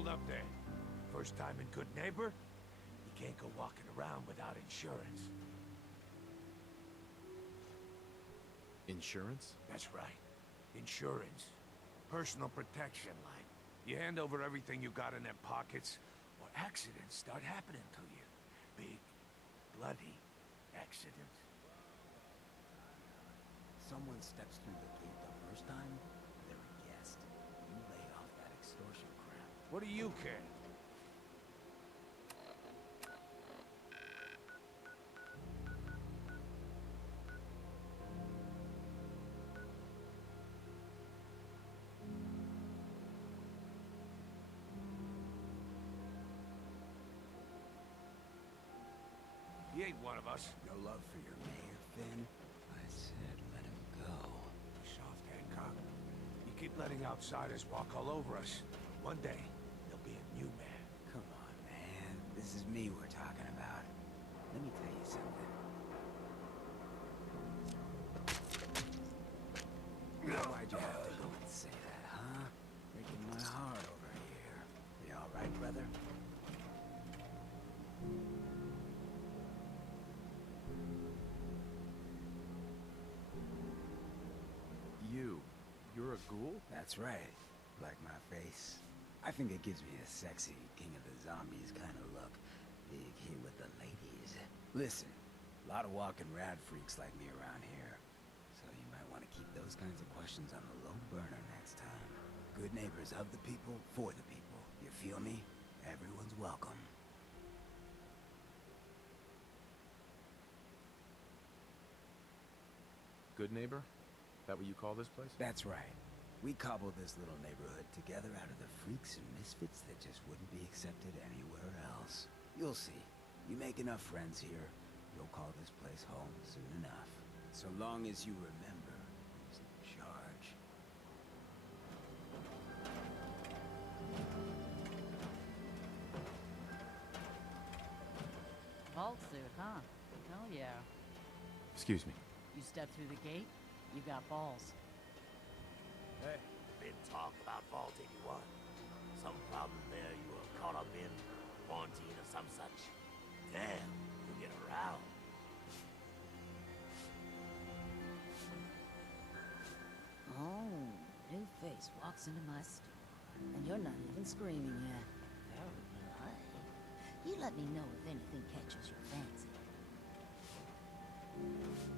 Hold up there. First time in Good Neighbor? You can't go walking around without insurance. Insurance? That's right. Insurance. Personal protection, like. You hand over everything you got in them pockets, or accidents start happening to you. Big, bloody accidents. Someone steps through the gate the first time, they're a guest. You lay off that extortion crap. What do you care? He ain't one of us. No love for your mayor, Finn? I said let him go. Soft, Hancock. You keep letting outsiders walk all over us. One day, there'll be a new man. Come on, man. This is me we're talking about. Let me tell you something. Why'd you have to go and say that, huh? Breaking my heart over here. You all right, brother? You're a ghoul? That's right. Like my face. I think it gives me a sexy King of the Zombies kind of look. Big hit with the ladies. Listen, a lot of walking rad freaks like me around here. So you might want to keep those kinds of questions on the low burner next time. Good neighbors of the people, for the people. You feel me? Everyone's welcome. Good neighbor? That what you call this place? That's right. We cobbled this little neighborhood together out of the freaks and misfits that just wouldn't be accepted anywhere else. You'll see. You make enough friends here, you'll call this place home soon enough. So long as you remember who's in charge. Vault suit, huh? Hell yeah. Excuse me. You step through the gate, you got balls. Hey, been talk about Vault 81. Some problem there you were caught up in, quarantine or some such. Damn, you get around. Oh, new face walks into my store, and you're not even screaming yet. Very polite. You let me know if anything catches your fancy.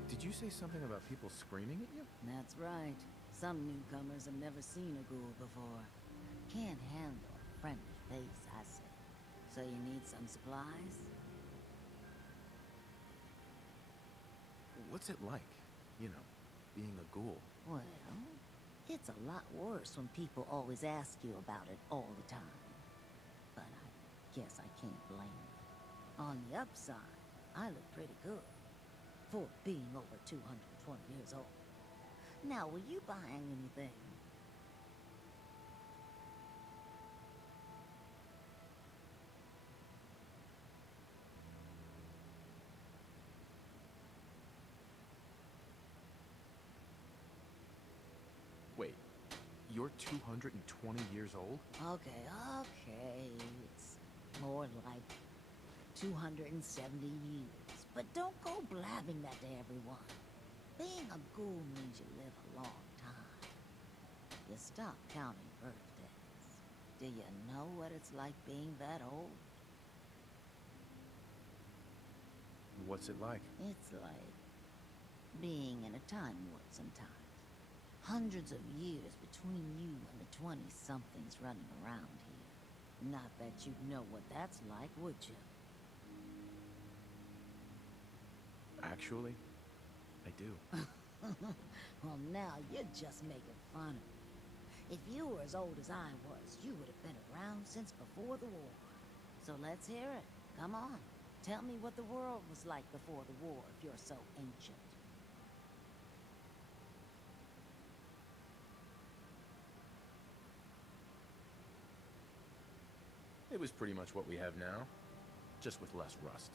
Did you say something about people screaming at you? That's right. Some newcomers have never seen a ghoul before. Can't handle a friendly face, I say. So you need some supplies? What's it like, you know, being a ghoul? Well, it's a lot worse when people always ask you about it all the time. But I guess I can't blame you. On the upside, I look pretty good for being over 220 years old. Now, were you buying anything? Wait, you're 220 years old? Okay, it's more like 270 years. But don't go blabbing that to everyone. Being a ghoul means you live a long time. You stop counting birthdays. Do you know what it's like being that old? What's it like? It's like being in a time warp sometimes. Hundreds of years between you and the 20-somethings running around here. Not that you'd know what that's like, would you? Actually, I do. Well, now you're just making fun of me. If you were as old as I was, you would have been around since before the war. So let's hear it. Come on. Tell me what the world was like before the war if you're so ancient. It was pretty much what we have now, just with less rust.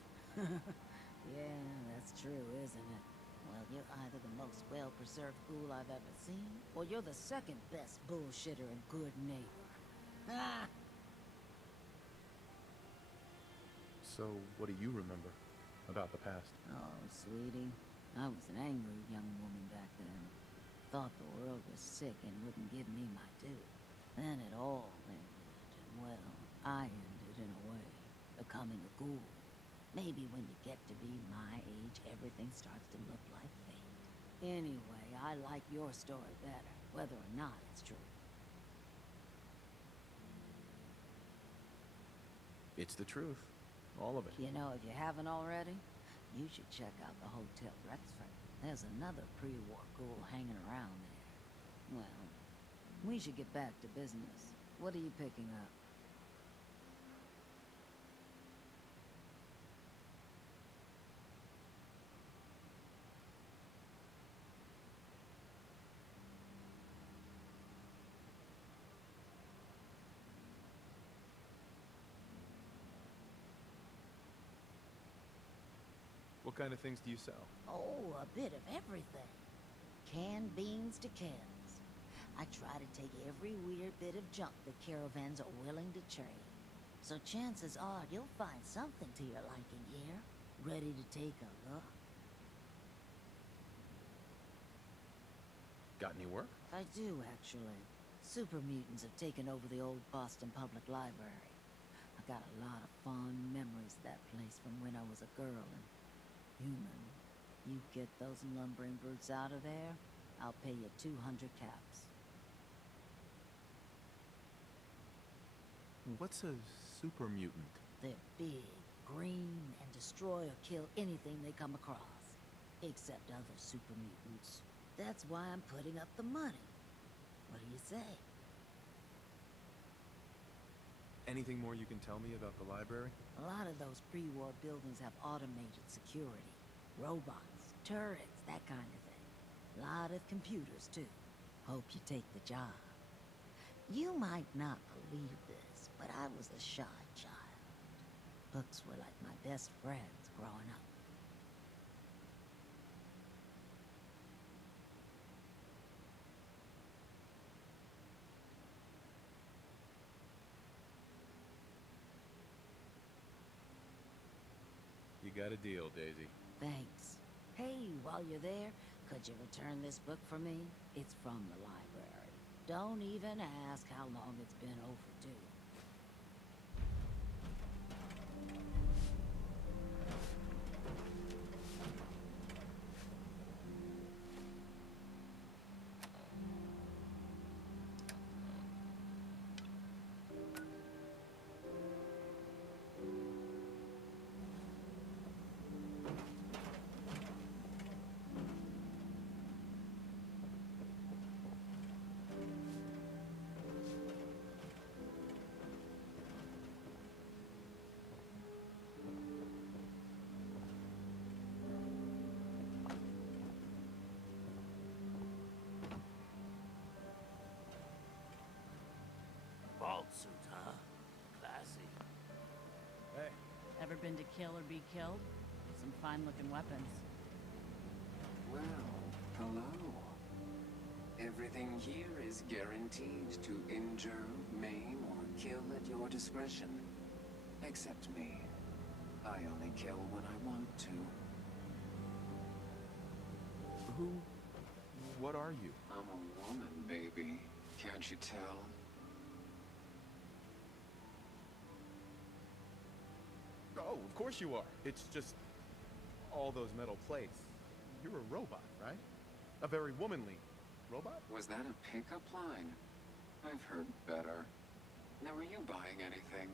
Yeah, that's true, isn't it? Well, you're either the most well-preserved ghoul I've ever seen, or you're the second best bullshitter and good neighbor. Ah! So, what do you remember about the past? Oh, sweetie, I was an angry young woman back then. Thought the world was sick and wouldn't give me my due. Then it all ended, and well, I ended in a way, becoming a ghoul. Maybe when you get to be my age, everything starts to look like fate. Anyway, I like your story better, whether or not it's true. It's the truth. All of it. You know, if you haven't already, you should check out the Hotel Rexford. There's another pre-war ghoul hanging around there. Well, we should get back to business. What are you picking up? What kind of things do you sell? Oh, a bit of everything. Canned beans to cans. I try to take every weird bit of junk the caravans are willing to trade. So chances are you'll find something to your liking here. Ready to take a look? Got any work? I do, actually. Super mutants have taken over the old Boston Public Library. I got a lot of fond memories of that place from when I was a girl and human. You get those lumbering brutes out of there, I'll pay you 200 caps. What's a super mutant? They're big, green, and destroy or kill anything they come across. Except other super mutants. That's why I'm putting up the money. What do you say? Anything more you can tell me about the library? A lot of those pre-war buildings have automated security. Robots, turrets, that kind of thing. Lot of computers, too. Hope you take the job. You might not believe this, but I was a shy child. Books were like my best friends growing up. You got a deal, Daisy. Thanks. Hey, while you're there, could you return this book for me? It's from the library. Don't even ask how long it's been overdue. Vault suit, huh? Classy. Hey. Ever been to kill or be killed? Some fine-looking weapons. Well, hello. Everything here is guaranteed to injure, maim, or kill at your discretion. Except me. I only kill when I want to. What are you? I'm a woman, baby. Can't you tell? Oh, of course you are. It's just all those metal plates. You're a robot, right? A very womanly robot? Was that a pickup line? I've heard better. Now, are you buying anything?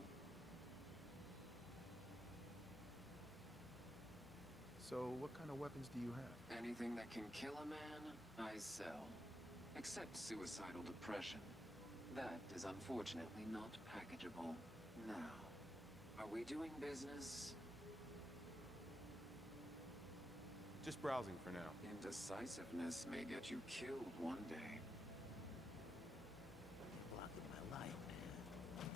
So, what kind of weapons do you have? Anything that can kill a man, I sell. Except suicidal depression. That is unfortunately not packageable. Now, are we doing business? Just browsing for now. Indecisiveness may get you killed one day. Blocking my light, man.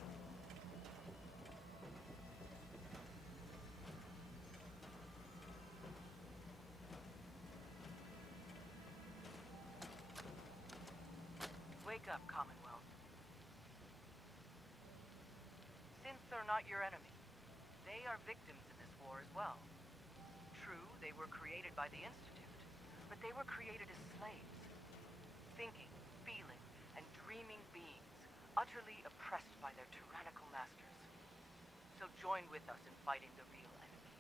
Wake up, Commonwealth. Synths are not your enemy. They are victims in this war as well. True, they were created by the Institute, but they were created as slaves. Thinking, feeling, and dreaming beings, utterly oppressed by their tyrannical masters. So join with us in fighting the real enemy,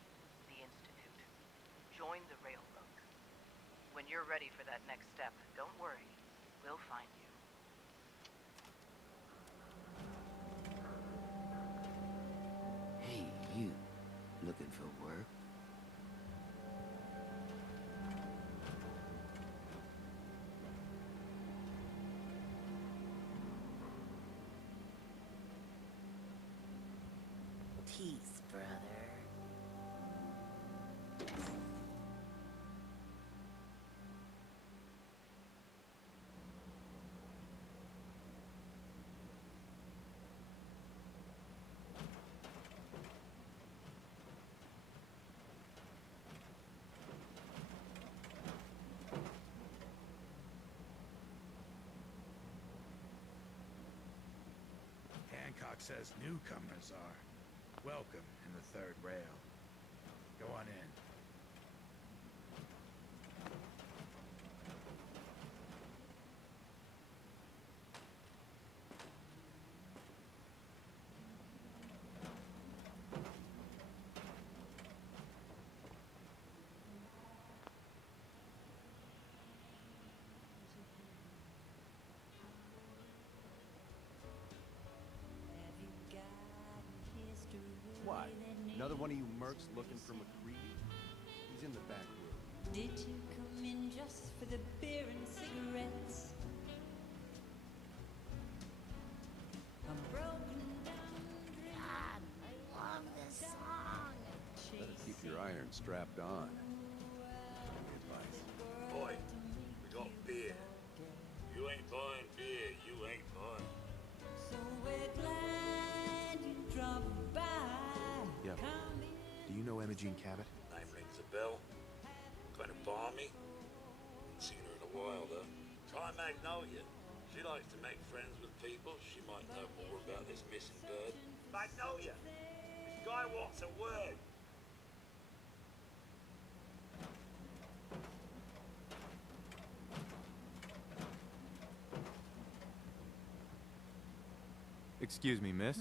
the Institute. Join the Railroad. When you're ready for that next step, don't worry. We'll find you. Hey, you. Looking for work? Peace, brother. Hancock says newcomers are welcome in the third rail. Go on in. What? Another one of you mercs looking for McCready? He's in the back room. Did you come in just for the beer and cigarettes? A broken down dream. God, I love this song. Better keep your iron strapped on. Advice. Boy, we got beer. You ain't buying beer, you ain't buying. So we're glad you dropped by. Yeah. Come in. Do you know Imogene Cabot? Name rings a bell. Kind of balmy. Haven't seen her in a while, though. Try Magnolia. She likes to make friends with people. She might know more about this missing bird. Magnolia! This guy wants a word. Excuse me, miss?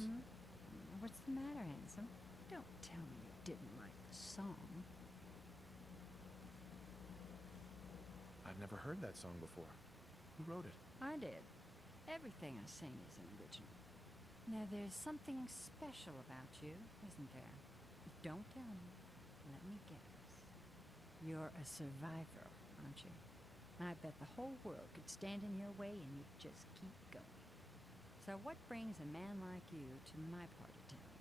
What's the matter, handsome? Don't tell me you didn't like the song. I've never heard that song before. Who wrote it? I did. Everything I sing is an original. Now, there's something special about you, isn't there? Don't tell me. Let me guess. You're a survivor, aren't you? I bet the whole world could stand in your way and you'd just keep going. So what brings a man like you to my part of town?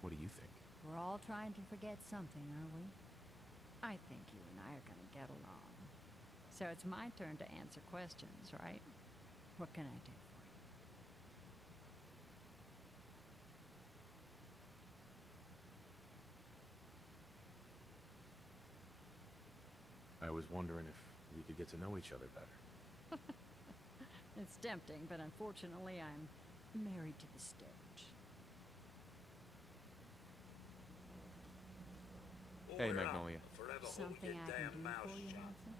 What do you think? We're all trying to forget something, aren't we? I think you and I are going to get along. So it's my turn to answer questions, right? What can I do for you? I was wondering if we could get to know each other better. It's tempting, but unfortunately I'm married to the stage. Hey, Magnolia. Something I can do for you, handsome?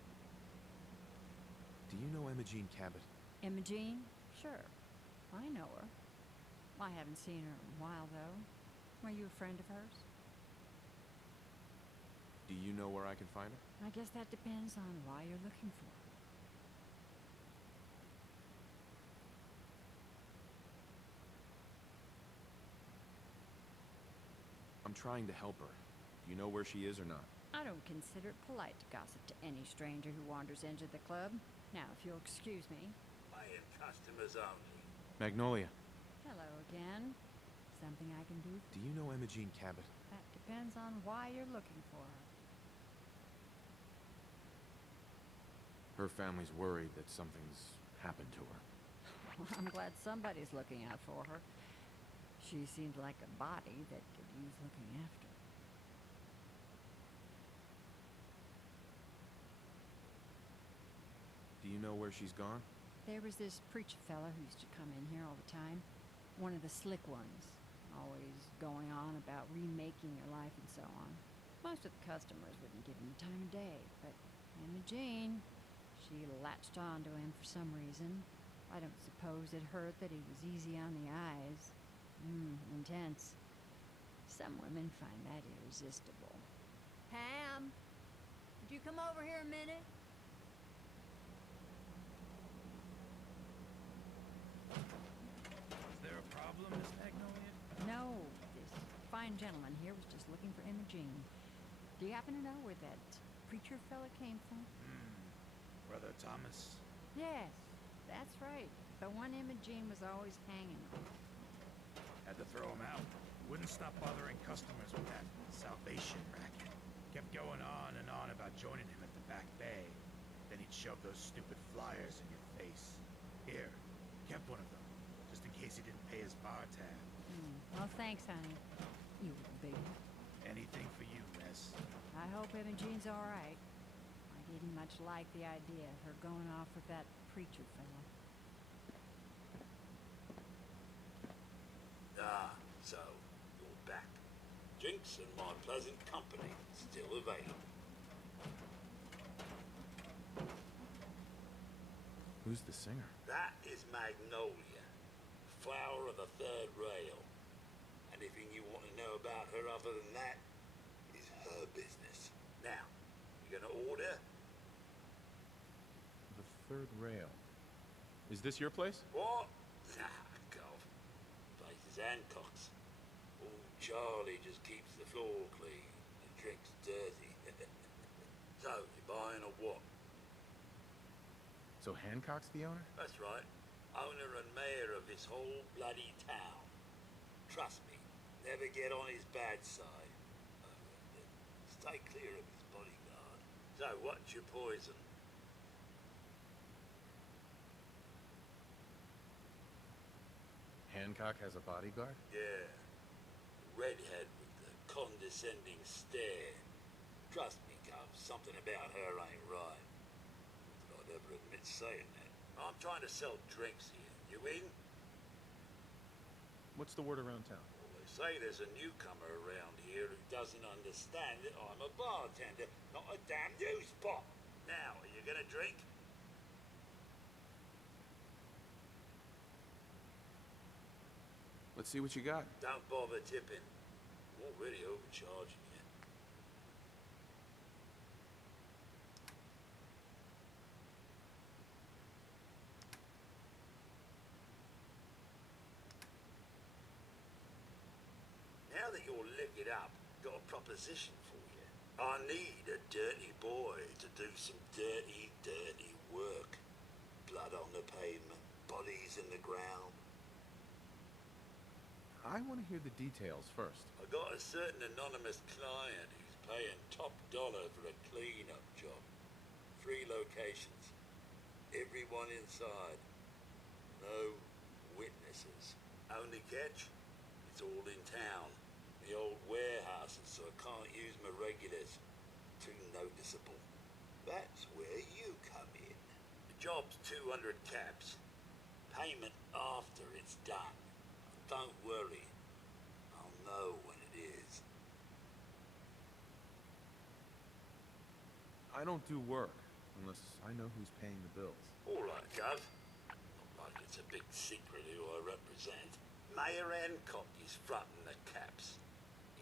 Do you know Imogene Cabot? Imogene? Sure. I know her. I haven't seen her in a while, though. Are you a friend of hers? Do you know where I can find her? I guess that depends on why you're looking for her. I'm trying to help her. Do you know where she is or not? I don't consider it polite to gossip to any stranger who wanders into the club. Now, if you'll excuse me. Paying customers only. Magnolia, Hello again. Something I can do? do you know Imogene Cabot? That depends on why you're looking for her. Her family's worried that something's happened to her. Well, I'm glad somebody's looking out for her. She seemed like a body that could use looking after. Do you know where she's gone? There was this preacher fella who used to come in here all the time. One of the slick ones. Always going on about remaking your life and so on. Most of the customers wouldn't give him the time of day, but Imogene, she latched on to him for some reason. I don't suppose it hurt that he was easy on the eyes. Intense. Some women find that irresistible. Pam, would you come over here a minute? Is there a problem, Miss Magnolia? No, this fine gentleman here was just looking for Imogene. Do you happen to know where that preacher fella came from? Brother Thomas? Yes, that's right. The one Imogene was always hanging on. Had to throw him out. Wouldn't stop bothering customers with that salvation racket. Kept going on and on about joining him at the back bay. Then he'd shove those stupid flyers in your face. Here, kept one of them, just in case he didn't pay his bar tab. Well, thanks, honey. You little big one. Anything for you, miss. I hope Imogene's all right. I didn't much like the idea of her going off with that preacher fella. So, you're back. Drinks and my pleasant company still available. Who's the singer? That is Magnolia, flower of the third rail. Anything you want to know about her other than that is her business. Now, you gonna order? The third rail. Is this your place? What? Nah, golf. Place is Hancock's. Old Charlie just keeps the floor clean and drinks dirty. So, you buying or what? So Hancock's the owner? That's right. Owner and mayor of this whole bloody town. Trust me, never get on his bad side. Stay clear of his bodyguard. So, what's your poison? Hancock has a bodyguard? Yeah. The redhead with the condescending stare. Trust me, Cub, something about her ain't right. Not that I'd ever admit saying that. I'm trying to sell drinks here. You in? What's the word around town? Well, they say there's a newcomer around here who doesn't understand that I'm a bartender, not a damn news pot. Now, are you gonna drink? Let's see what you got. Don't bother tipping. I'm already overcharging you. Now that you're liquored up, got a proposition for you. I need a dirty boy to do some dirty, dirty work. Blood on the pavement, bodies in the ground. I want to hear the details first. I got a certain anonymous client who's paying top dollar for a clean-up job. 3 locations. Everyone inside. No witnesses. Only catch? It's all in town. The old warehouses, so I can't use my regulars. Too noticeable. That's where you come in. The job's 200 caps. Payment after it's done. Don't worry. I'll know when it is. I don't do work unless I know who's paying the bills. All right, Gov. Not like it's a big secret who I represent. Mayor Hancock is fronting the caps.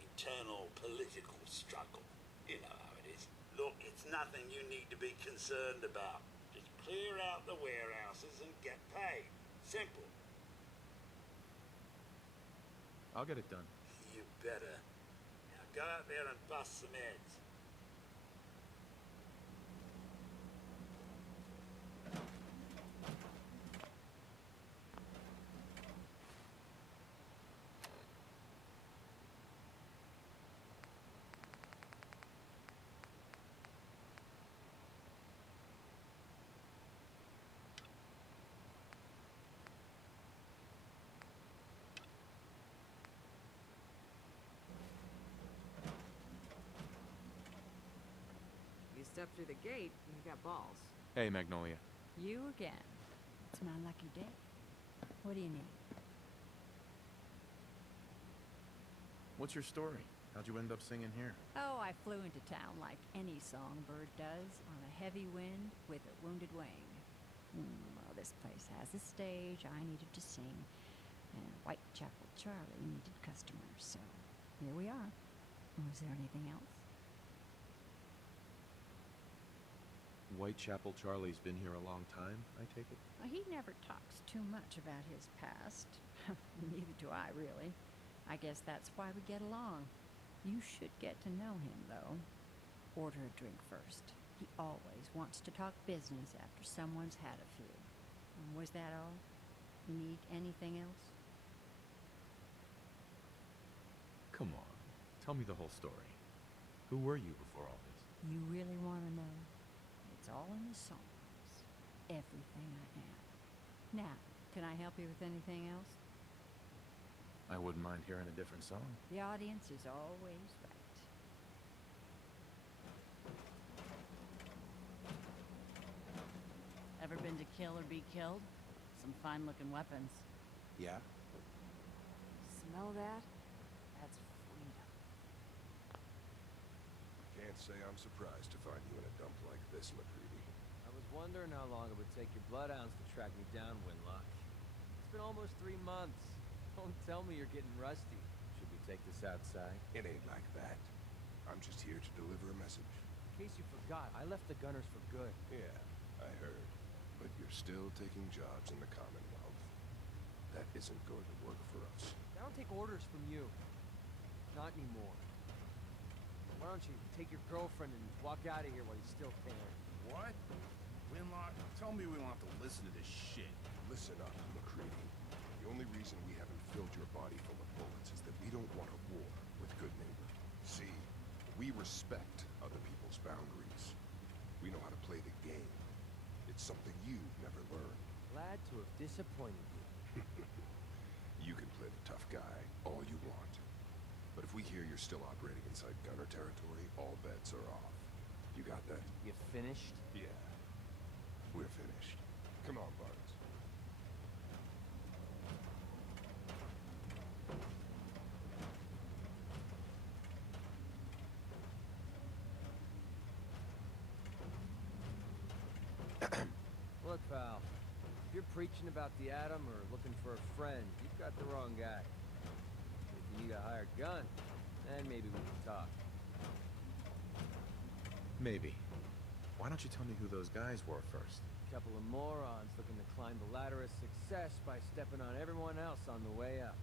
Internal political struggle. You know how it is. Look, it's nothing you need to be concerned about. Just clear out the warehouses and get paid. Simple. I'll get it done. You better. Now go out there and bust some heads. You step through the gate, you got balls. Hey, Magnolia. You again. It's Today's my lucky day. What do you need? What's your story? How'd you end up singing here? Oh, I flew into town like any songbird does, on a heavy wind with a wounded wing. Well, this place has a stage, I needed to sing, and Whitechapel Charlie needed customers, so here we are. Was there anything else? Whitechapel Charlie's been here a long time, I take it? Well, he never talks too much about his past. Neither do I, really. I guess that's why we get along. You should get to know him, though. Order a drink first. He always wants to talk business after someone's had a few. Was that all? Need anything else? Come on, tell me the whole story. Who were you before all this? You really want to know? It's all in the songs. Everything I am. Now, can I help you with anything else? I wouldn't mind hearing a different song. The audience is always right. Ever been to kill or be killed? Some fine-looking weapons. Yeah? Smell that? That's freedom. Can't say I'm surprised to find you in a dump like this, McCready. I was wondering how long it would take your bloodhounds to track me down, Winlock. It's been almost 3 months. Don't tell me you're getting rusty. Should we take this outside? It ain't like that. I'm just here to deliver a message. In case you forgot, I left the Gunners for good. Yeah, I heard. But you're still taking jobs in the Commonwealth. That isn't going to work for us. I don't take orders from you. Not anymore. Why don't you take your girlfriend and walk out of here while you still can? What? Winlock, tell me we don't have to listen to this shit. Listen up, McCready. The only reason we haven't filled your body full of bullets is that we don't want a war with good neighbor. See, we respect other people's boundaries. We know how to play the game. It's something you've never learned. Glad to have disappointed you. You can play the tough guy all you want. But if we hear you're still operating inside Gunner territory, all bets are off. You got that? You finished? Yeah. We're finished. Come on, Barnes. Look, pal, if you're preaching about the atom or looking for a friend, you've got the wrong guy. If you need a hired gun, then maybe we can talk. Maybe. Why don't you tell me who those guys were first? A couple of morons looking to climb the ladder of success by stepping on everyone else on the way up.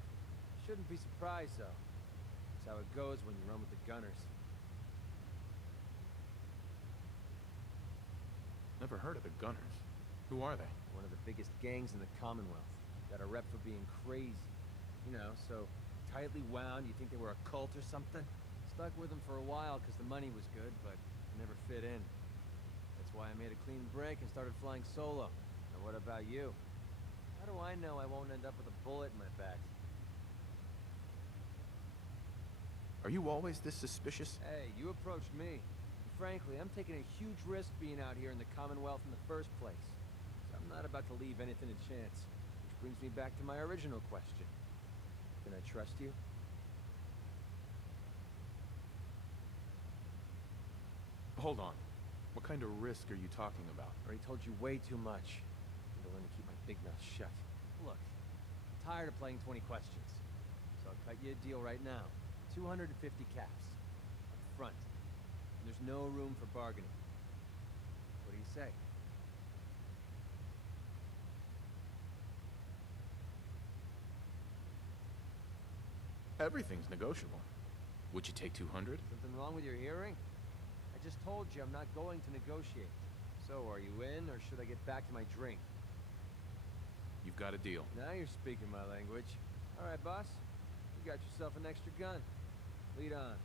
Shouldn't be surprised, though. That's how it goes when you run with the Gunners. Never heard of the Gunners. Who are they? One of the biggest gangs in the Commonwealth. Got a rep for being crazy. You know, so tightly wound, you think they were a cult or something? Stuck with them for a while because the money was good, but never fit in. That's why I made a clean break and started flying solo. Now what about you? How do I know I won't end up with a bullet in my back? Are you always this suspicious? Hey, you approached me. And frankly, I'm taking a huge risk being out here in the Commonwealth in the first place. So I'm not about to leave anything to chance. Which brings me back to my original question. Can I trust you? Hold on. What kind of risk are you talking about? I already told you way too much. I need to learn to keep my big mouth shut. Look, I'm tired of playing 20 questions. So I'll cut you a deal right now. 250 caps. Up front. And there's no room for bargaining. What do you say? Everything's negotiable. Would you take 200? Something wrong with your hearing? I just told you I'm not going to negotiate. So, are you in, or should I get back to my drink? You've got a deal. Now you're speaking my language. All right, boss. You got yourself an extra gun. Lead on.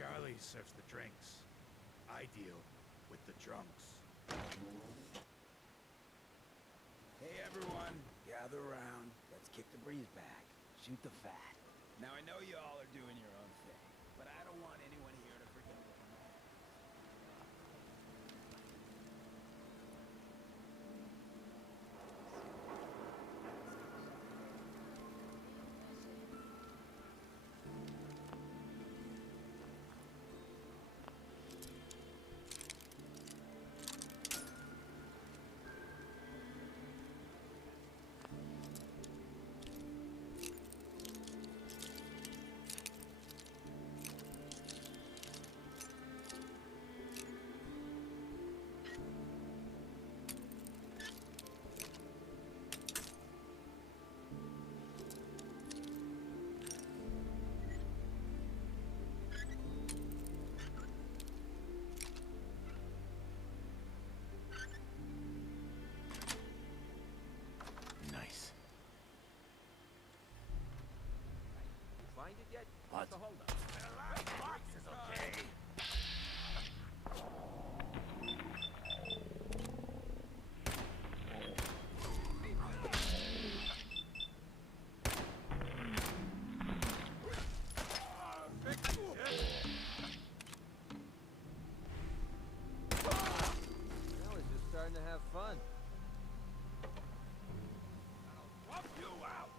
Charlie serves the drinks. I deal with the drunks. Hey everyone, gather around. Let's kick the breeze back. Shoot the fat. Now I know you all are doing your own thing, but I don't want anyone here to forget the command. Nice. Find it yet? What? What's the holdup? Box is okay. Now we're just starting to have fun. Swap you out.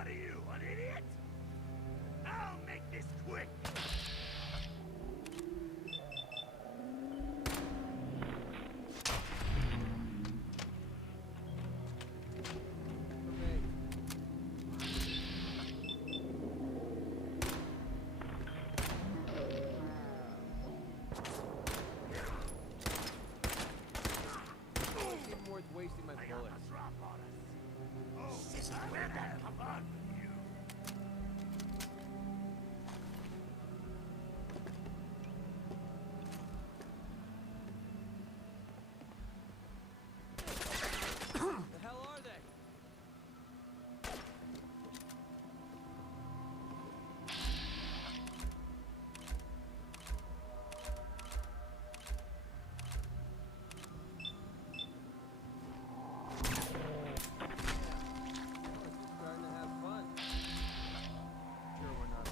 What are you, an idiot? I'll make this quick. Wasting my bullets. Oh, I let that come on with you. The hell are they? Starting to have fun. Sure, we're not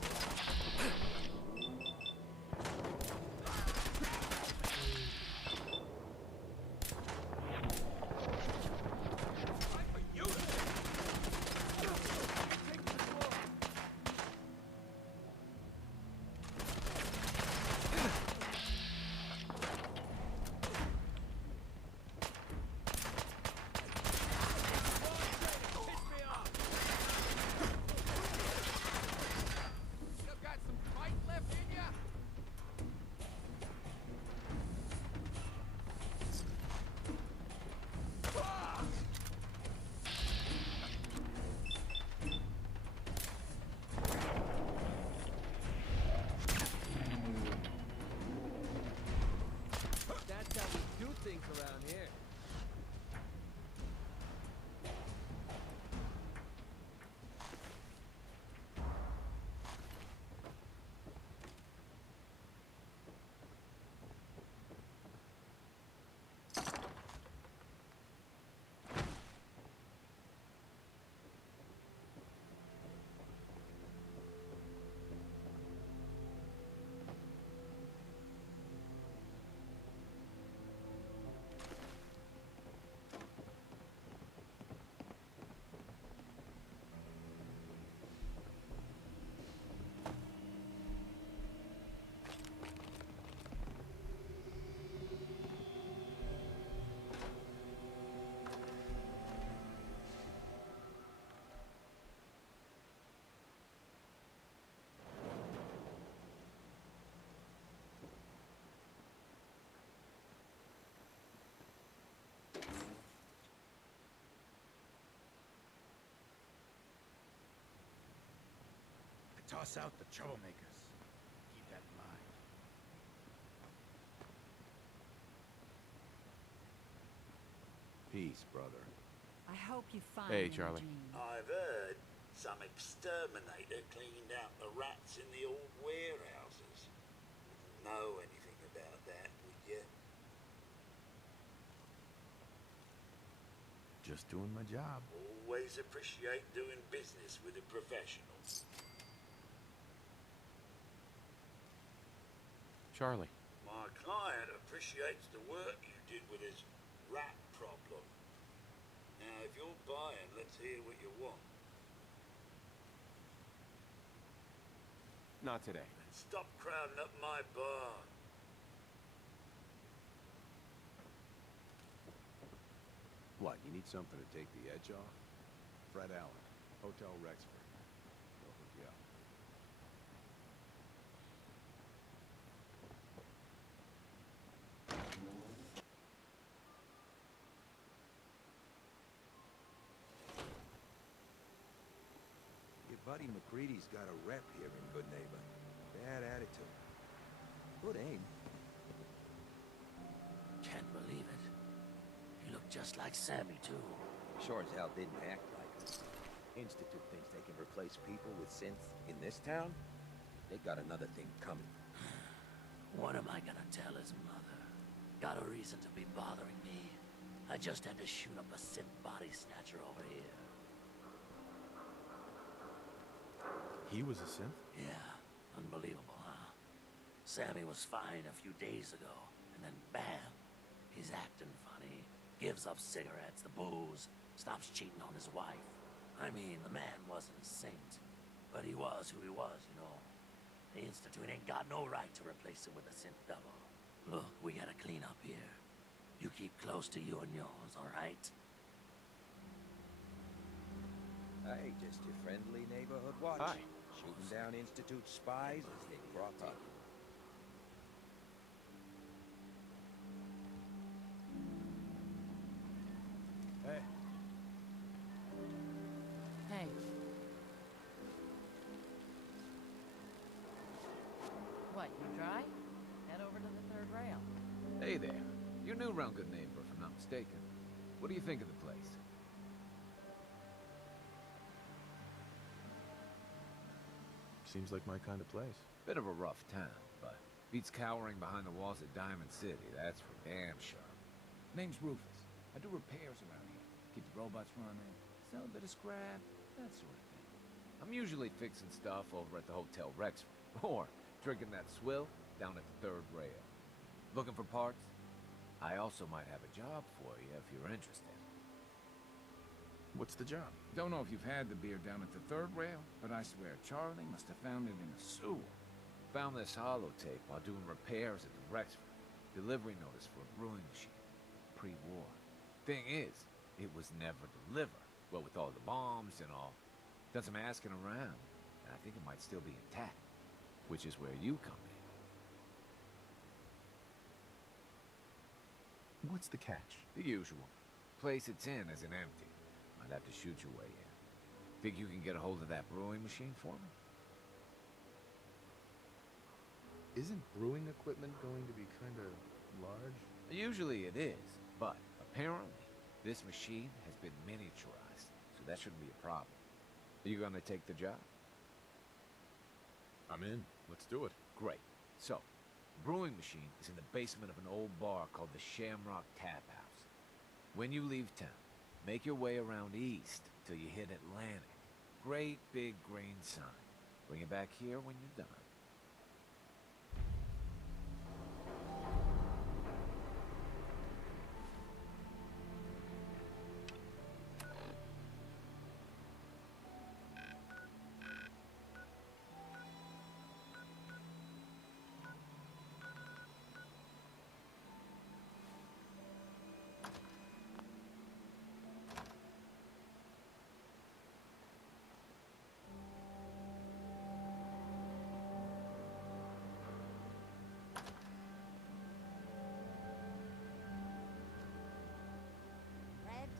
That's how we do things around here. Toss out the troublemakers. Keep that in mind. Peace, brother. I hope you find Hey, them, Charlie. Gene. I've heard some exterminator cleaned out the rats in the old warehouses. Wouldn't know anything about that, would you? Just doing my job. Always appreciate doing business with a professional. Charlie. My client appreciates the work you did with his rat problem. Now, if you're buying, let's hear what you want. Not today. Then stop crowding up my bar. What, you need something to take the edge off? Fred Allen, Hotel Rexford. He'll hook you up. Your buddy McCready's got a rep here in Good Neighbor. Bad attitude. Good aim. Can't believe it. He looked just like Sammy, too. Sure as hell didn't act like him. Institute thinks they can replace people with synths in this town? They got another thing coming. What am I gonna tell his mother? Got a reason to be bothering me? I just had to shoot up a synth body snatcher over here. He was a synth? Yeah, unbelievable, huh? Sammy was fine a few days ago, and then bam, he's acting funny. Gives up cigarettes, the booze, stops cheating on his wife. I mean, the man wasn't a saint, but he was who he was, you know. The Institute ain't got no right to replace it with a synth double. Look, we gotta clean up here. You keep close to you and yours, all right? Hey, just your friendly neighborhood watch. Hi. Shooting down Institute spies as they crop up. Hey. Hey. What, you dry? Head over to the third rail. Hey there. You're new around Good Neighbor, if I'm not mistaken. What do you think of the place? Seems like my kind of place. Bit of a rough town, but beats cowering behind the walls of Diamond City, that's for damn sure. Name's Rufus. I do repairs around here. Keep the robots running, sell a bit of scrap, that sort of thing. I'm usually fixing stuff over at the Hotel Rexford, or drinking that swill down at the third rail. Looking for parts? I also might have a job for you if you're interested. What's the job? Don't know if you've had the beer down at the third rail, but I swear Charlie must have found it in a sewer. Found this holotape while doing repairs at the Rexford. Delivery notice for a brewing machine. Pre-war. Thing is, it was never delivered. Well, with all the bombs and all. Done some asking around, and I think it might still be intact. Which is where you come in. What's the catch? The usual. Place it's in isn't empty. Might have to shoot your way in. Think you can get a hold of that brewing machine for me? Isn't brewing equipment going to be kind of large? Usually it is, but apparently this machine has been miniaturized, so that shouldn't be a problem. Are you gonna take the job? I'm in. Let's do it. Great. So, the brewing machine is in the basement of an old bar called the Shamrock Tap House. When you leave town, make your way around east till you hit Atlantic. Great big green sign. Bring it back here when you're done. Red,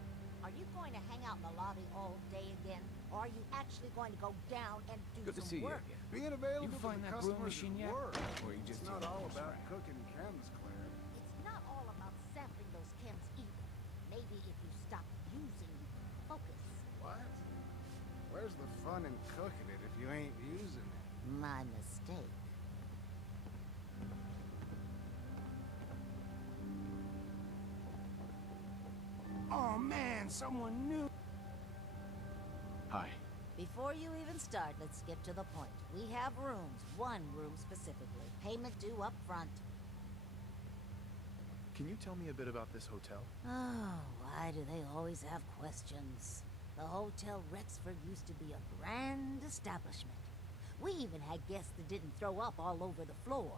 are you going to hang out in the lobby all day again? Or are you actually going to go down and do Good to some see you work? again. Being available You for find the that brewing customers machine is yet? work. Or you just It's not did all this about right? cooking chems, Claire. It's not all about sampling those chems either. Maybe if you stop using, you can focus. What? Where's the fun in cooking it if you ain't using it? My mistake. Oh man, someone new. Hi. Before you even start, let's skip to the point. We have rooms, one room specifically. Payment due up front. Can you tell me a bit about this hotel? Oh, why do they always have questions? The Hotel Rexford used to be a grand establishment. We even had guests that didn't throw up all over the floor.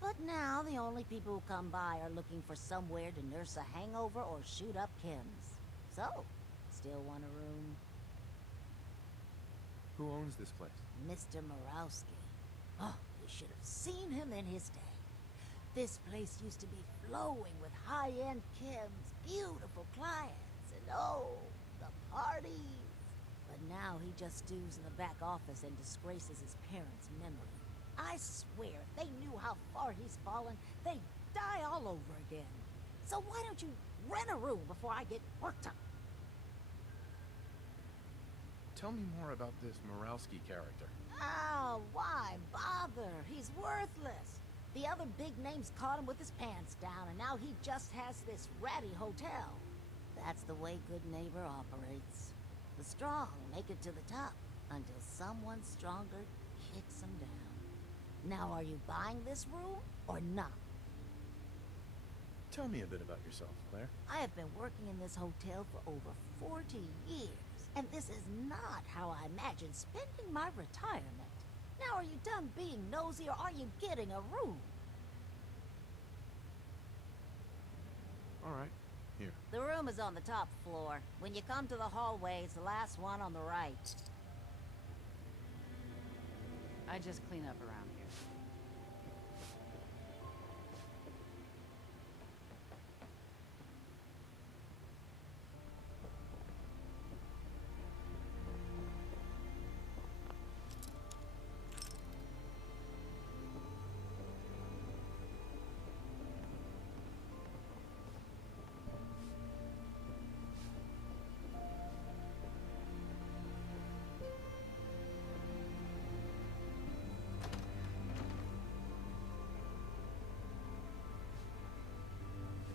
But now the only people who come by are looking for somewhere to nurse a hangover or shoot up chems. So, still want a room? Who owns this place? Mr. Morowski. Oh, you should have seen him in his day. This place used to be flowing with high-end chems, beautiful clients, and oh, the parties. But now he just stews in the back office and disgraces his parents' memory. I swear, if they knew how far he's fallen, they'd die all over again. So why don't you rent a room before I get worked up? Tell me more about this Morowski character. Oh, why bother? He's worthless. The other big names caught him with his pants down, and now he just has this ratty hotel. That's the way Good Neighbor operates. The strong make it to the top, until someone stronger kicks them down. Now, are you buying this room, or not? Tell me a bit about yourself, Claire. I have been working in this hotel for over 40 years, And this is not how I imagined spending my retirement. Now, are you done being nosy, or are you getting a room? All right, here. The room is on the top floor. When you come to the hallway, it's the last one on the right. I just clean up around here.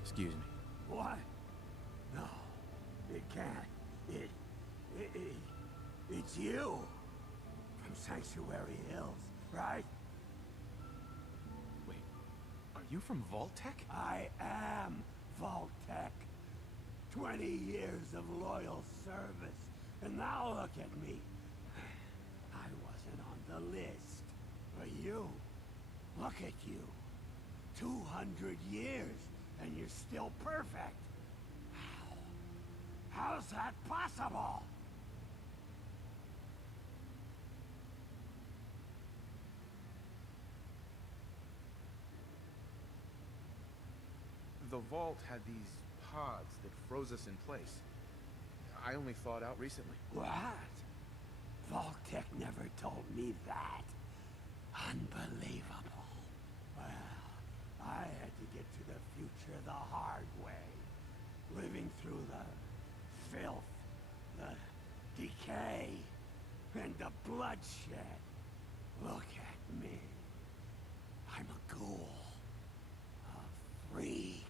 Excuse me. What? No, it can't. It's you. From Sanctuary Hills, right? Wait, are you from Vault-Tec? I am Vault-Tec. 20 years of loyal service, and now look at me. I wasn't on the list. But you, look at you. 200 years, and you're still perfect. How's that possible? The vault had these pods that froze us in place. I only thawed out recently. What? Vault-Tec never told me that. Unbelievable. Well, I had to get to the future the hard way. Living through the filth, the decay, and the bloodshed. Look at me. I'm a ghoul. A freak.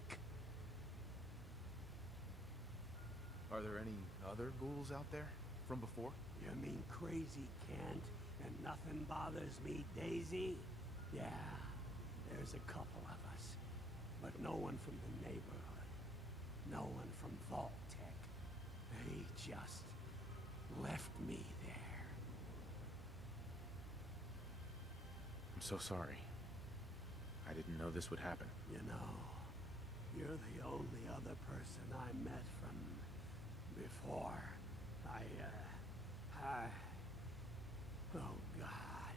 Are there any other ghouls out there from before? You mean crazy Kent and nothing bothers me, Daisy? Yeah, there's a couple of us. But no one from the neighborhood. No one from Vault-Tec. They just left me there. I'm so sorry. I didn't know this would happen. You know, you're the only other person I met from before. Oh God.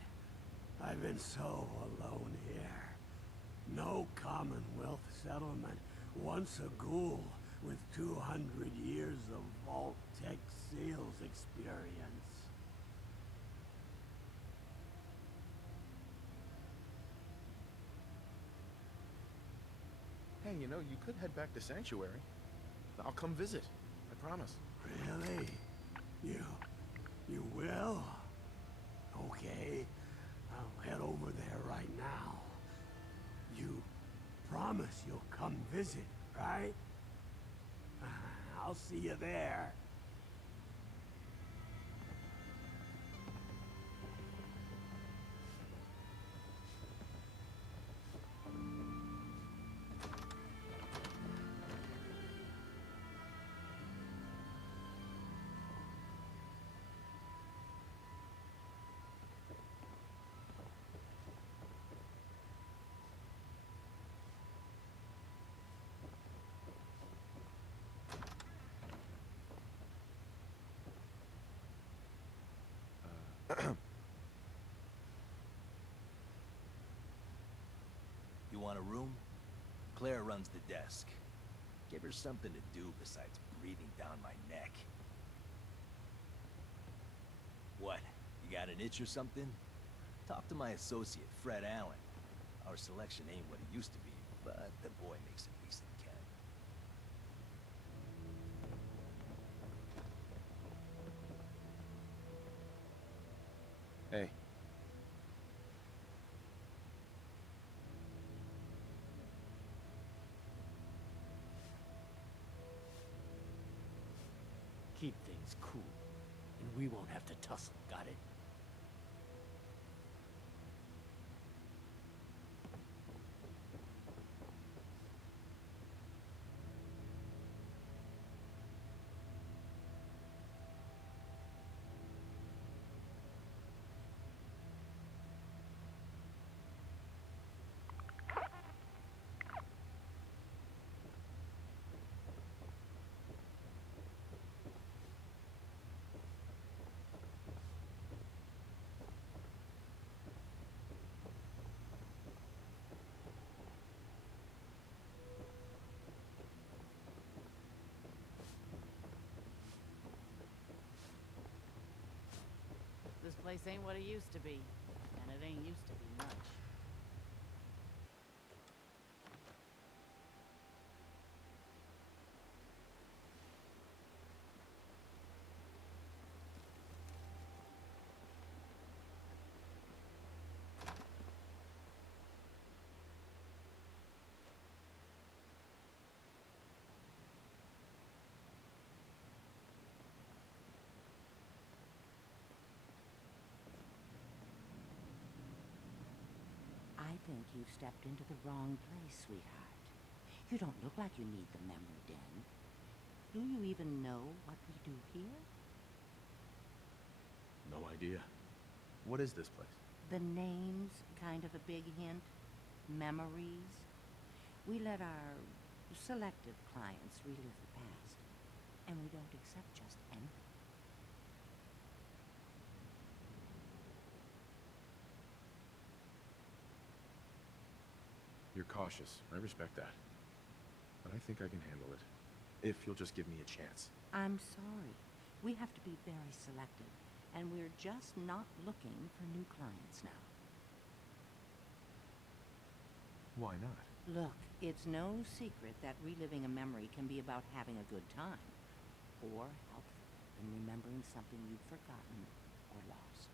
I've been so alone here. No Commonwealth settlement. Once a ghoul with 200 years of Vault-Tec sales experience. Hey, you know, you could head back to Sanctuary. I'll come visit. I promise. Really? You will? Okay. I'll head over there right now. You promise you'll come visit, right? I'll see you there. You want a room? Claire runs the desk. Give her something to do besides breathing down my neck. What? You got an itch or something? Talk to my associate, Fred Allen. Our selection ain't what it used to be, but the boy makes a decent cat. Hey. Keep things cool, and we won't have to tussle, got it? place ain't what it used to be. And it ain't used to be much. I think you've stepped into the wrong place, sweetheart. You don't look like you need the memory den. Do you even know what we do here? No idea. What is this place? The name's kind of a big hint. Memories. We let our selected clients relive the past, and we don't accept just anything. You're cautious. I respect that. But I think I can handle it. If you'll just give me a chance. I'm sorry. We have to be very selective, and we're just not looking for new clients now. Why not? Look, it's no secret that reliving a memory can be about having a good time, or helpful in remembering something you've forgotten or lost.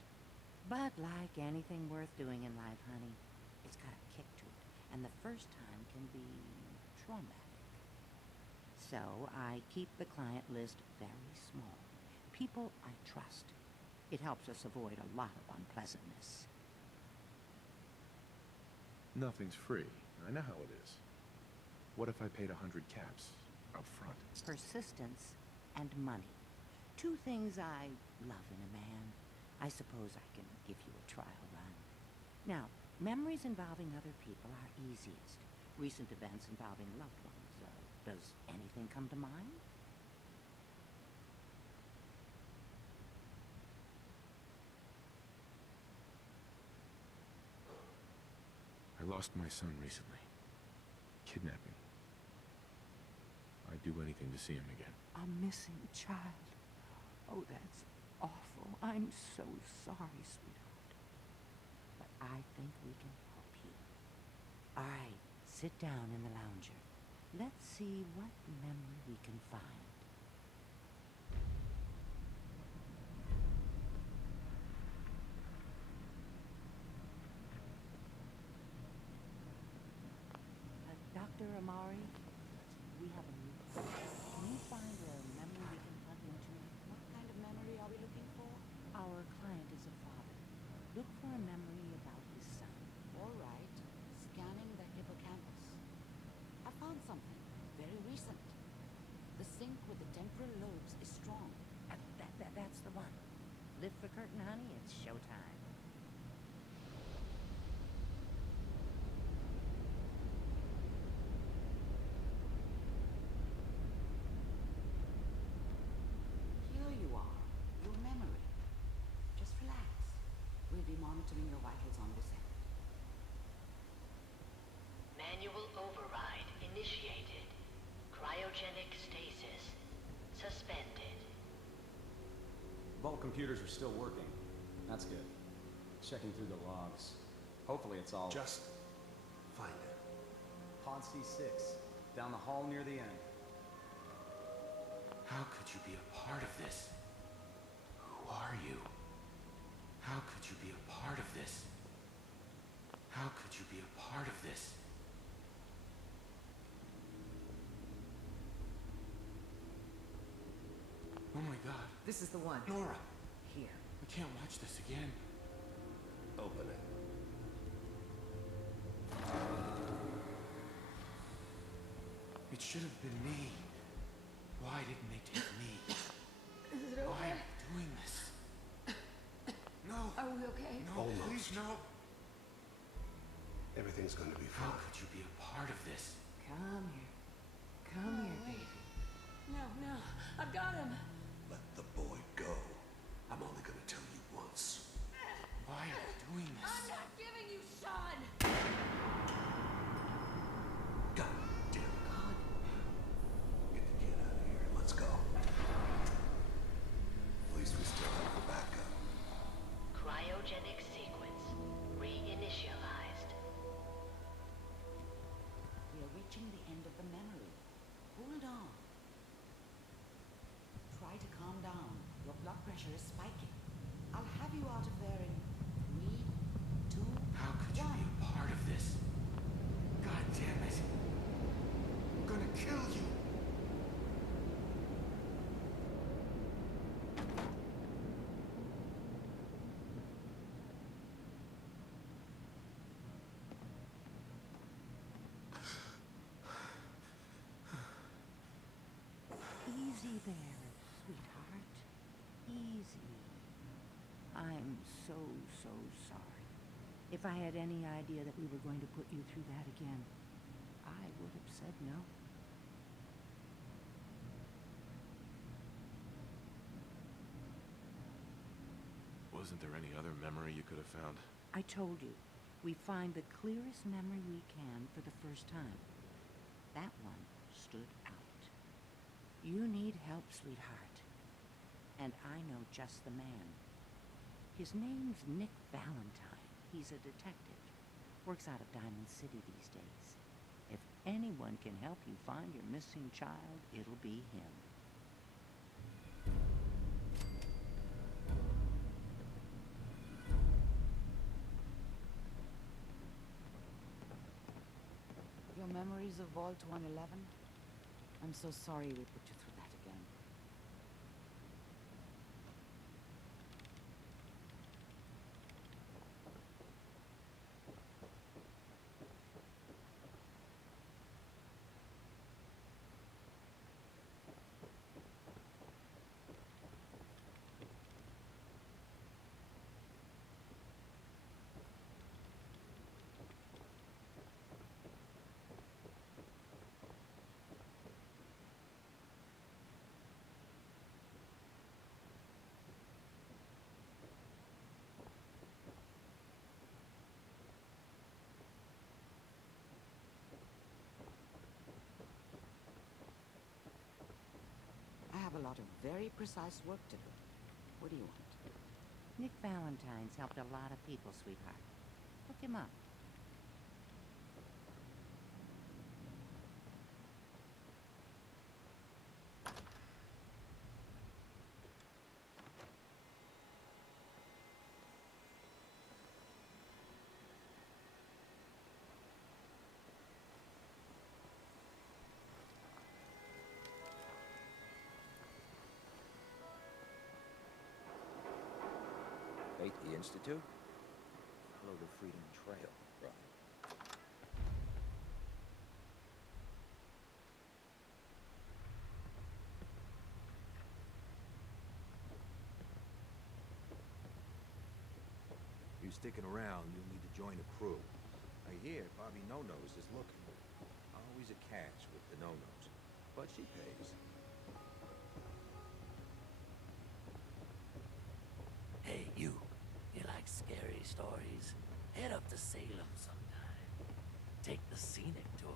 But like anything worth doing in life, honey, it's got a kick to it, and the first time can be traumatic. So I keep the client list very small. People I trust. It helps us avoid a lot of unpleasantness. Nothing's free. I know how it is. What if I paid 100 caps up front? Persistence and money. Two things I love in a man. I suppose I can give you a trial run. Now, memories involving other people are easiest. Recent events involving loved ones. Does anything come to mind? I lost my son recently. Kidnapping. I'd do anything to see him again. A missing child. Oh, that's awful. I'm so sorry, sweetheart. But I think we can help you. All right, sit down in the lounger. Let's see what memory we can find. Dr. Amari, we have a new case. Can you find a memory we can plug into? What kind of memory are we looking for? Our client is a father. Look for a memory about his son. All right. Scanning the hippocampus. I found something. Very recent. The sync with the temporal lobes is strong. That's the one. Lift the curtain, honey. It's showtime. Here you are. Your memory. Just relax. We'll be monitoring your vitals on this end. Manual override initiated. Cryogenic stasis suspended. Vault computers are still working. That's good. Checking through the logs. Hopefully it's all... Just find it. Pod C6. Down the hall near the end. How could you be a part of this? Who are you? How could you be a part of this? How could you be a part of this? Oh my god. This is the one. Nora! Here. I can't watch this again. Open it. It should have been me. Why didn't they take me? Is it okay? Why am I doing this? No. Are we okay? No, please, no. Everything's gonna be fine. How could you be a part of this? Come here. Come here, baby. No, no. I've got him. Let the boy go. I'm only gonna tell you once. Why am I doing this? I'm not giving you Sean! God damn it. God. Get the kid out of here and let's go. At least we still have the backup. pressure is spiking. I'll have you out of there in 3, 2, How could you be a part of this? God damn it. I'm gonna kill you. Easy there, sweetheart. Easy. I'm so sorry. If I had any idea that we were going to put you through that again, I would have said no. Wasn't there any other memory you could have found? I told you, we find the clearest memory we can for the first time. That one stood out. You need help, sweetheart. And I know just the man. His name's Nick Valentine. He's a detective. Works out of Diamond City these days. If anyone can help you find your missing child, it'll be him. Your memories of Vault 111? I'm so sorry we put you through that again. I have a lot of very precise work to do. What do you want? Nick Valentine's helped a lot of people, sweetheart. Look him up. Hate the Institute? Follow the Freedom Trail, right? You sticking around, you'll need to join the crew. I hear Bobby No-Nose is looking. Always a catch with the No-Nose, but she pays. Hey, you like scary stories? Head up to Salem sometime. Take the scenic tour.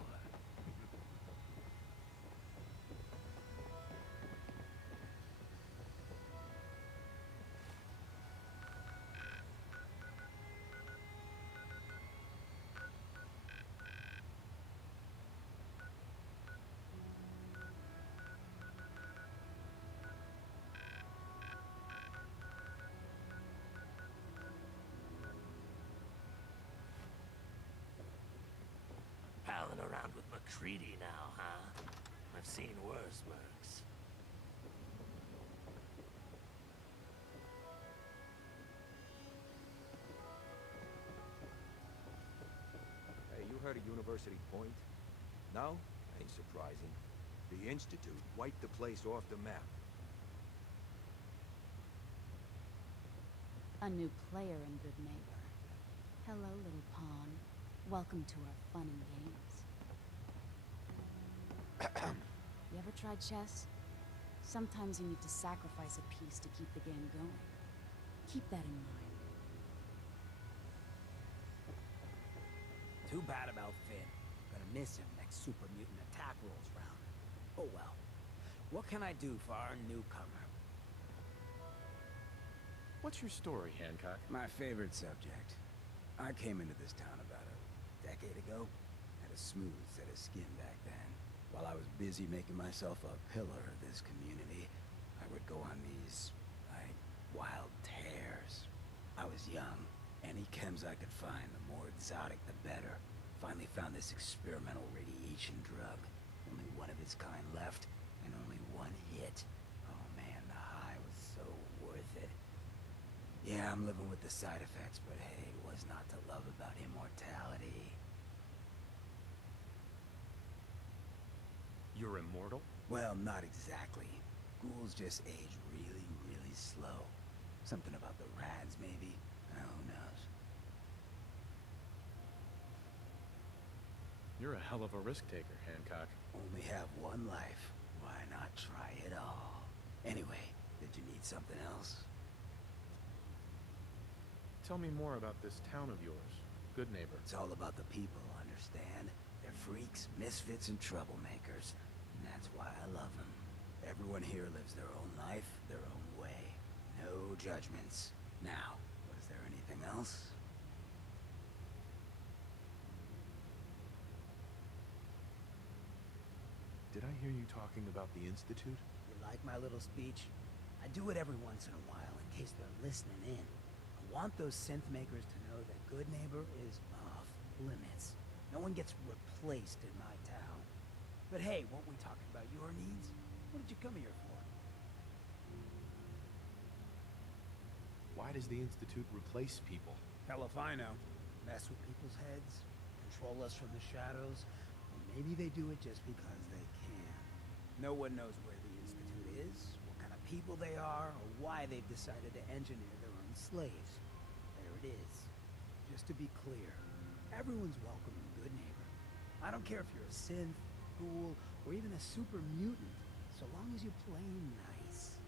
Palling around with McCready now, huh? I've seen worse mercs. Hey, you heard of University Point? No? Ain't surprising. The Institute wiped the place off the map. A new player and good neighbor. Hello, little pawn. Welcome to our fun and games. You ever tried chess? Sometimes you need to sacrifice a piece to keep the game going. Keep that in mind. Too bad about Finn. Gonna miss him next super mutant attack rolls round. Oh well. What can I do for our newcomer? What's your story, Hancock? My favorite subject. I came into this town about a decade ago. Had a smooth set of skin back then. While I was busy making myself a pillar of this community, I would go on these, I could find, the more exotic the better. Finally found this experimental radiation drug. Only one of its kind left, and only one hit. Oh man, the high was so worth it. Yeah, I'm living with the side effects, but hey, what's not to love about immortality? You're immortal? Well, not exactly. Ghouls just age really, really slow. Something about the rads, maybe? Who knows? You're a hell of a risk taker, Hancock. Only have one life. Why not try it all? Anyway, did you need something else? Tell me more about this town of yours, Good Neighbor. It's all about the people, understand? They're freaks, misfits, and troublemakers. And that's why I love them. Everyone here lives their own life, their own way. No judgments. Now, was there anything else? Did I hear you talking about the Institute? You like my little speech? I do it every once in a while in case they're listening in. I want those synth makers to know that Good Neighbor is off limits. No one gets replaced in my town. But hey, weren't we talking about your needs? What did you come here for? Why does the Institute replace people? Hell if I know. Mess with people's heads, control us from the shadows, or maybe they do it just because they can. No one knows where the Institute is, what kind of people they are, or why they've decided to engineer their own slaves. There it is. Just to be clear, everyone's welcome in Good Neighbor. I don't care if you're a synth, ghoul, or even a super mutant, so long as you play nice.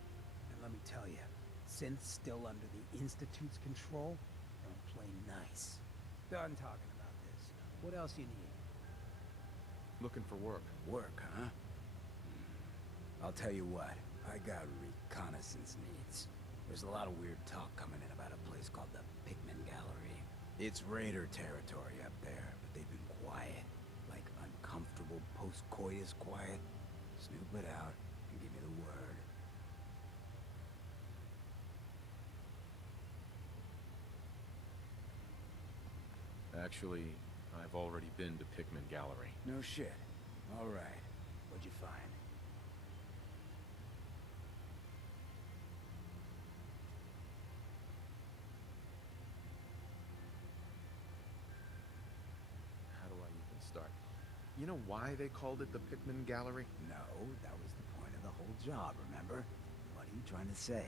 And let me tell you, synths still under the Institute's control don't play nice. Done talking about this. What else you need? Looking for work. Work, huh? I'll tell you what, I got reconnaissance needs. There's a lot of weird talk coming in about a place called the Pikmin Gallery. It's raider territory up there, but they've been quiet. Like uncomfortable post-coitus quiet. Snoop it out and give me the word. Actually, I've already been to Pikmin Gallery. No shit. All right. What'd you find? How do I even start? You know why they called it the Pikmin Gallery? No, that was the point of the whole job, remember? What are you trying to say?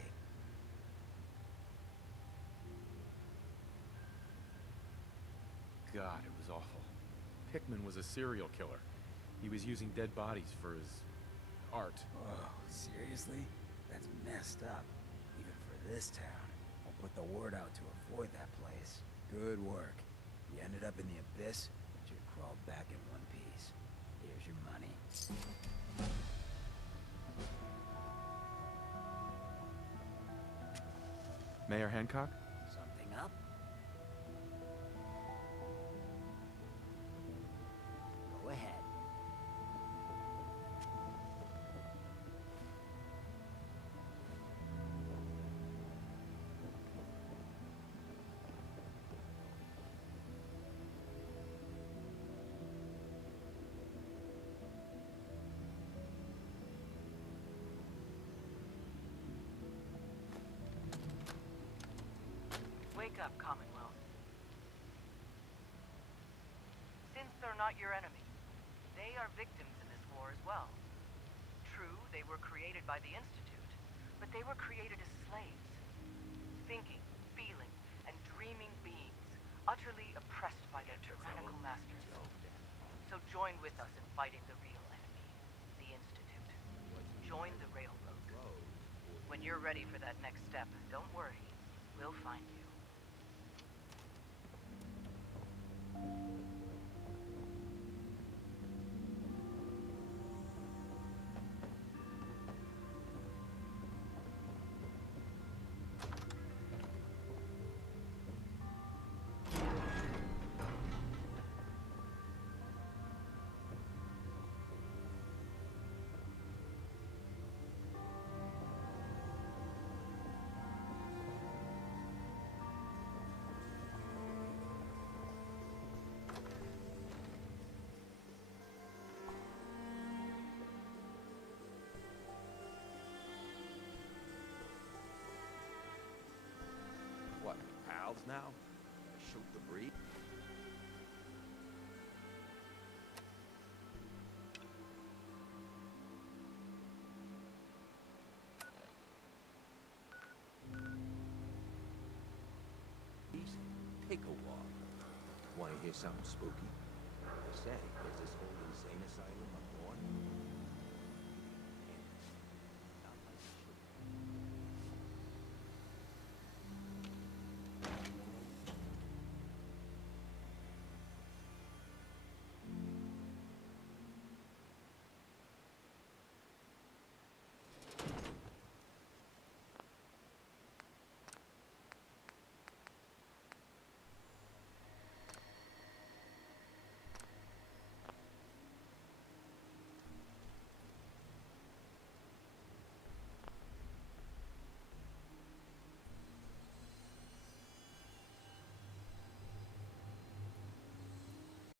God, it was awful. Pikmin was a serial killer. He was using dead bodies for his art. Oh, seriously? That's messed up. Even for this town. I'll put the word out to avoid that place. Good work. You ended up in the abyss, but you crawled back in one piece. Here's your money. Mayor Hancock? Something up? Go ahead. Wake up, Commonwealth. Since they're not your enemy, they are victims in this war as well. True, they were created by the Institute, but they were created as slaves. Thinking, feeling, and dreaming beings, utterly oppressed by their tyrannical masters. So join with us in fighting the real enemy, the Institute. Join the Railroad. When you're ready for that next step, don't worry. We'll find you. miles now? Shoot the breeze? Take a walk. Want to hear something spooky? They say there's this old insane asylum